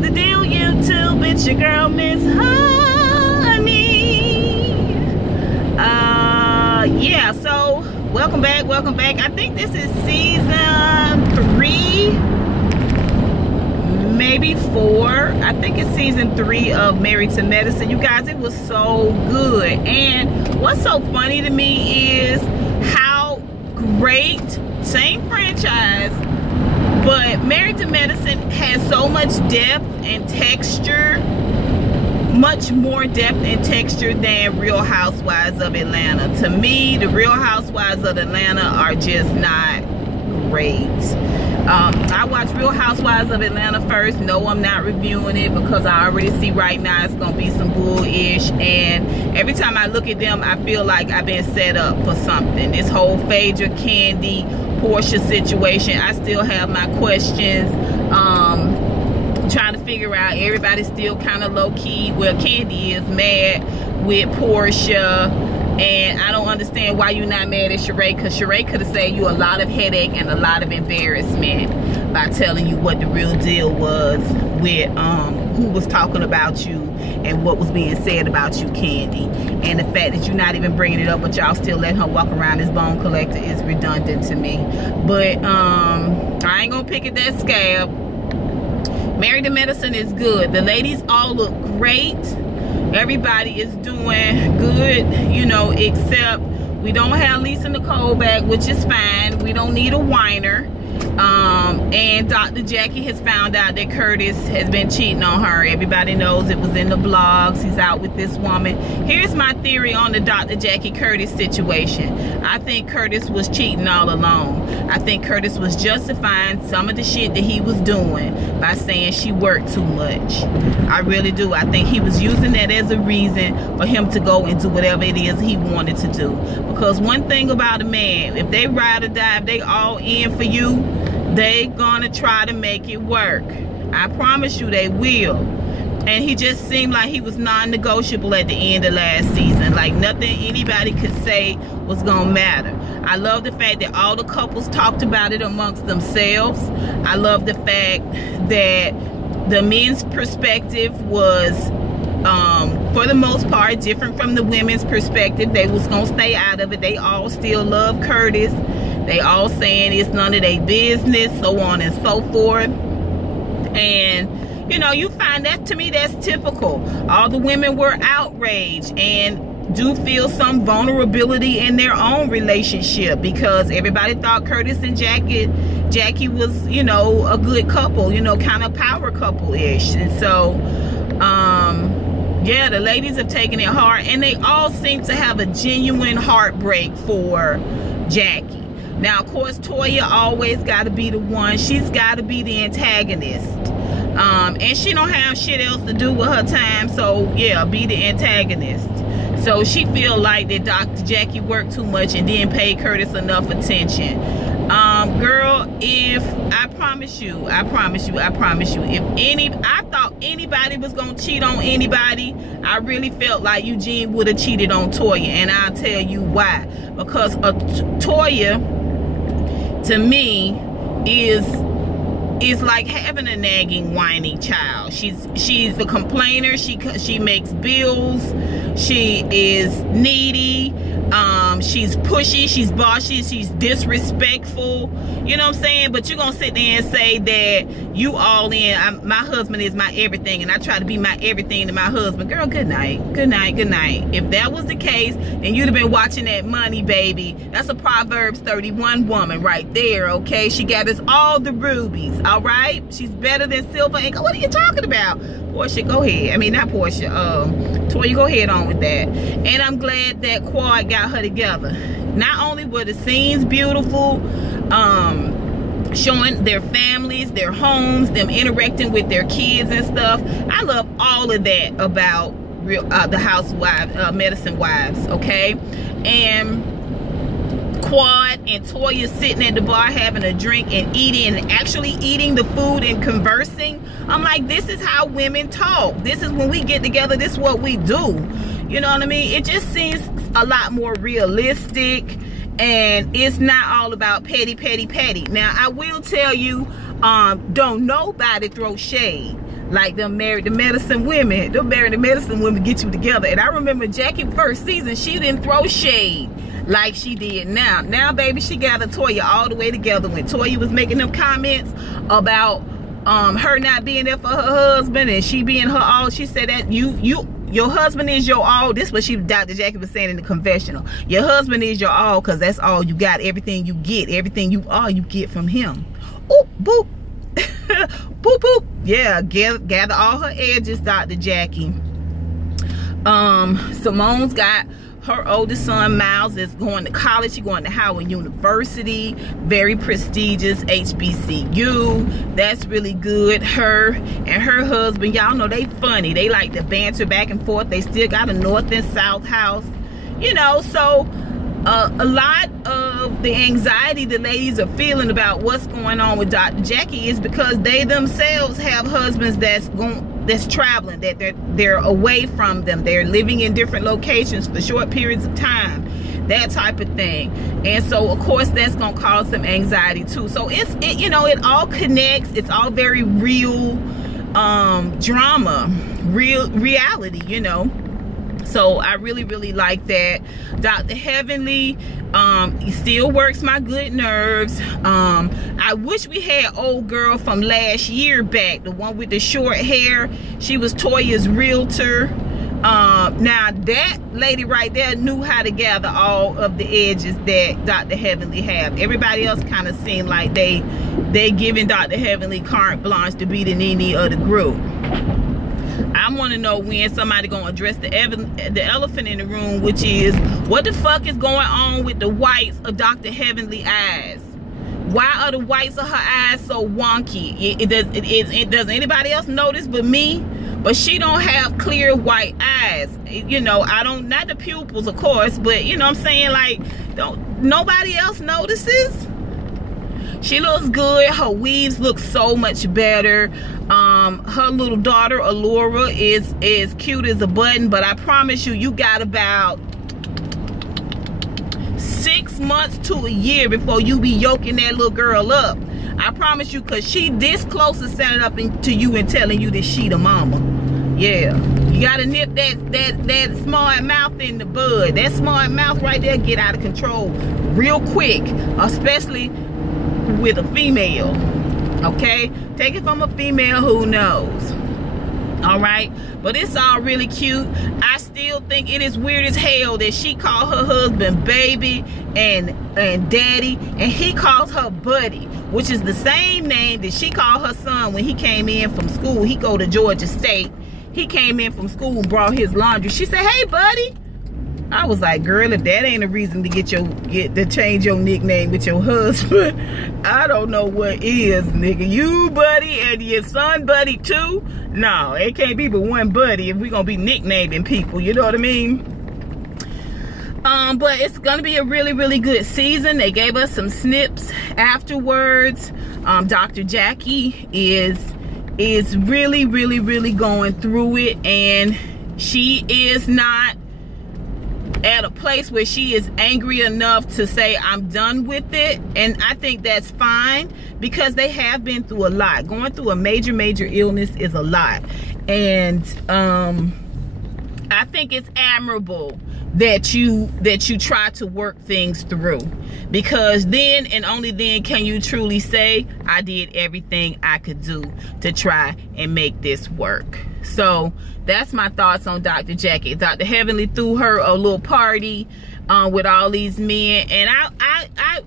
the deal, YouTube? It's your girl, Miss Honey. Yeah, so welcome back. I think this is season 3, maybe 4. I think it's season 3 of Married to Medicine. You guys, it was so good. And what's so funny to me is how great, same franchise, but Married to Medicine has so much depth and texture, much more depth and texture than Real Housewives of Atlanta. To me, the Real Housewives of Atlanta are just not great. I watched Real Housewives of Atlanta first. No, I'm not reviewing it because I already see right now it's gonna be some bullish, and every time I look at them I feel like I've been set up for something. This whole Phaedra, Candy, Portia situation, I still have my questions. Trying to figure out, everybody's still kind of low-key. Well, Candy is mad with Portia, and I don't understand why you're not mad at Sheree, because Sheree could have saved you a lot of headache and a lot of embarrassment by telling you what the real deal was with who was talking about you and what was being said about you, Candy. And the fact that you're not even bringing it up, but y'all still letting her walk around as bone collector is redundant to me. But I ain't gonna pick at that scab. Married to Medicine is good. The ladies all look great. Everybody is doing good, you know, except we don't have Lisa Nicole back, which is fine. We don't need a whiner. And Dr. Jackie has found out that Curtis has been cheating on her. Everybody knows, it was in the blogs. He's out with this woman. Here's my theory on the Dr. Jackie Curtis situation. I think Curtis was cheating all along. I think Curtis was justifying some of the shit that he was doing by saying she worked too much. I really do. I think he was using that as a reason for him to go and do whatever it is he wanted to do. Because one thing about a man, if they ride or die, if they all in for you, they gonna try to make it work. I promise you they will. And he just seemed like he was non-negotiable at the end of last season. Like nothing anybody could say was gonna matter. I love the fact that all the couples talked about it amongst themselves. I love the fact that the men's perspective was for the most part different from the women's perspective. They was gonna stay out of it. They all still love Curtis. They all saying it's none of their business, so on and so forth. And you know, you find that, to me, that's typical. All the women were outraged and do feel some vulnerability in their own relationship, because everybody thought Curtis and Jackie was, you know, a good couple, you know, kind of power couple-ish. And so yeah, the ladies have taken it hard, and they all seem to have a genuine heartbreak for Jackie. Now, of course, Toya always got to be the one. She's got to be the antagonist. And she don't have shit else to do with her time, so yeah, be the antagonist. So she feel like that Dr. Jackie worked too much and didn't pay Curtis enough attention. Girl, if I promise you, if I thought anybody was gonna cheat on anybody, I really felt like Eugene would have cheated on Toya, and I'll tell you why. Because Toya, to me, is like having a nagging, whiny child. She's a complainer. She makes bills. She is needy. She's pushy. She's bossy. She's disrespectful. You know what I'm saying? But you're gonna sit there and say that you all in. My husband is my everything, and I try to be my everything to my husband. Girl, good night. Good night. Good night. If that was the case, then you'd have been watching that money, baby. That's a Proverbs 31 woman right there. Okay, she gathers all the rubies. All right, she's better than silver and gold. What are you talking about? Portia, go ahead. I mean, not Portia. Toya, go ahead on with that. And I'm glad that Quad got her together. Not only were the scenes beautiful, showing their families, their homes, them interacting with their kids and stuff. I love all of that about the housewives, Medicine Wives. Okay, and Quad and Toya sitting at the bar having a drink and eating, and actually eating the food and conversing. I'm like, this is how women talk. This is when we get together, this is what we do. You know what I mean? It just seems a lot more realistic, and it's not all about petty. Now, I will tell you, don't nobody throw shade like them Married to Medicine women. Them Married to Medicine women get you together. And I remember Jackie first season, she didn't throw shade like she did now. Now, baby, she gathered Toya all the way together. When Toya was making them comments about her not being there for her husband and she being her all, she said that your husband is your all. This is what Dr. Jackie was saying in the confessional. Your husband is your all because that's all you got. Everything you get, everything you are, you get from him. Oop, boop. Boop, boop. Yeah, gather all her edges, Dr. Jackie. Simone's got her oldest son, Miles, is going to college. He's going to Howard University. Very prestigious HBCU. That's really good. Her and her husband, y'all know they funny. They like to banter back and forth. They still got a north and south house. You know, so a lot of the anxiety the ladies are feeling about what's going on with Dr. Jackie is because they themselves have husbands that's traveling, that they're away from them. They're living in different locations for short periods of time, that type of thing. And so, of course, that's going to cause some anxiety too. So you know, it all connects. It's all very real drama, real reality, you know. So I really, really like that. Dr. Heavenly, he still works my good nerves. I wish we had old girl from last year back, the one with the short hair. She was Toya's realtor. Now that lady right there knew how to gather all of the edges that Dr. Heavenly have. Everybody else kind of seemed like they giving Dr. Heavenly carte blanche to be the Nene of the group. I want to know when somebody gonna address the elephant in the room, which is what the fuck is going on with the whites of Dr. Heavenly eyes? Why are the whites of her eyes so wonky? Does anybody else notice but me? But she don't have clear white eyes. You know, not the pupils, of course, but you know what I'm saying? Like, nobody else notices? She looks good. Her weaves look so much better. Her little daughter, Allura, is cute as a button, but I promise you, you got about 6 months to a year before you be yoking that little girl up. I promise you, because she this close to standing up to you and telling you that she the mama. Yeah. You gotta nip that smart mouth in the bud. That smart mouth right there get out of control real quick, especially with a female. Okay, take it from a female who knows. All right, but it's all really cute. I still think it is weird as hell that she called her husband baby and daddy, and he calls her buddy, which is the same name that she called her son when he came in from school. He go to Georgia State. He came in from school and brought his laundry. She said, "Hey, buddy." I was like, girl, if that ain't a reason to get to change your nickname with your husband, I don't know what is, nigga. You buddy and your son buddy too? No, it can't be but one buddy if we gonna be nicknaming people, you know what I mean? But it's gonna be a really, really good season. They gave us some snips afterwards. Dr. Jackie is really, really, really going through it, and she is not at a place where she is angry enough to say I'm done with it. And I think that's fine, because they have been through a lot. Going through a major illness is a lot, and I think it's admirable that you try to work things through, because then and only then can you truly say I did everything I could do to try and make this work. So that's my thoughts on Dr. Jackie. Dr. Heavenly threw her a little party with all these men, and I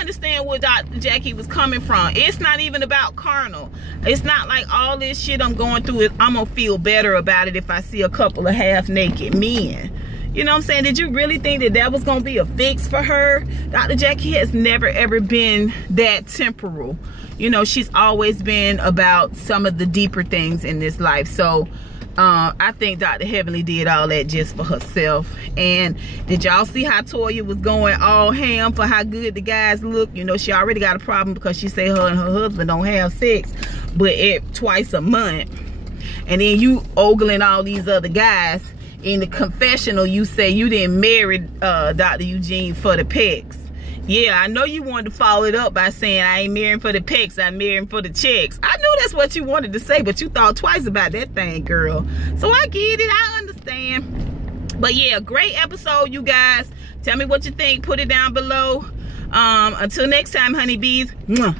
understand where Dr. Jackie was coming from. It's not even about carnal. It's not like all this shit I'm going through, I'm gonna feel better about it if I see a couple of half-naked men. You know what I'm saying? Did you really think that was gonna be a fix for her? Dr. Jackie has never ever been that temporal. You know, she's always been about some of the deeper things in this life. So I think Dr. Heavenly did all that just for herself. And did y'all see how Toya was going all ham for how good the guys look? You know, she already got a problem because she say her and her husband don't have sex but twice a month. And then you ogling all these other guys. In the confessional, you say you didn't marry Dr. Eugene for the pecs. Yeah, I know you wanted to follow it up by saying, I ain't marrying for the pecs, I'm marrying for the checks. I knew that's what you wanted to say, but you thought twice about that thing, girl. So I get it, I understand. But yeah, great episode, you guys. Tell me what you think, put it down below. Until next time, honeybees, I